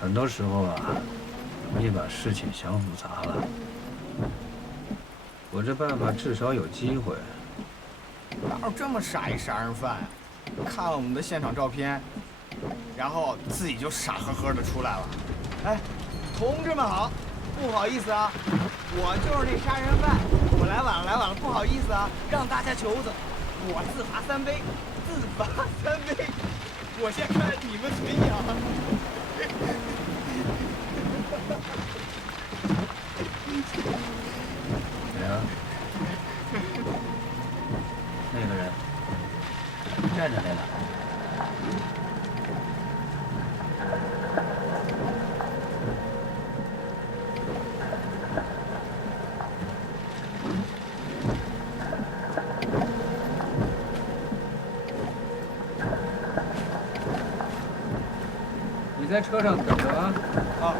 很多时候啊，容易把事情想复杂了。我这办法至少有机会。哪有这么傻一杀人犯呀？看了我们的现场照片，然后自己就傻呵呵的出来了。哎，同志们好，不好意思啊，我就是那杀人犯，我来晚了，不好意思啊，让大家求子，我自罚3杯，自罚3杯，我先看你们嘴痒。谁啊？那个人站着来了。你在车上等着啊。啊。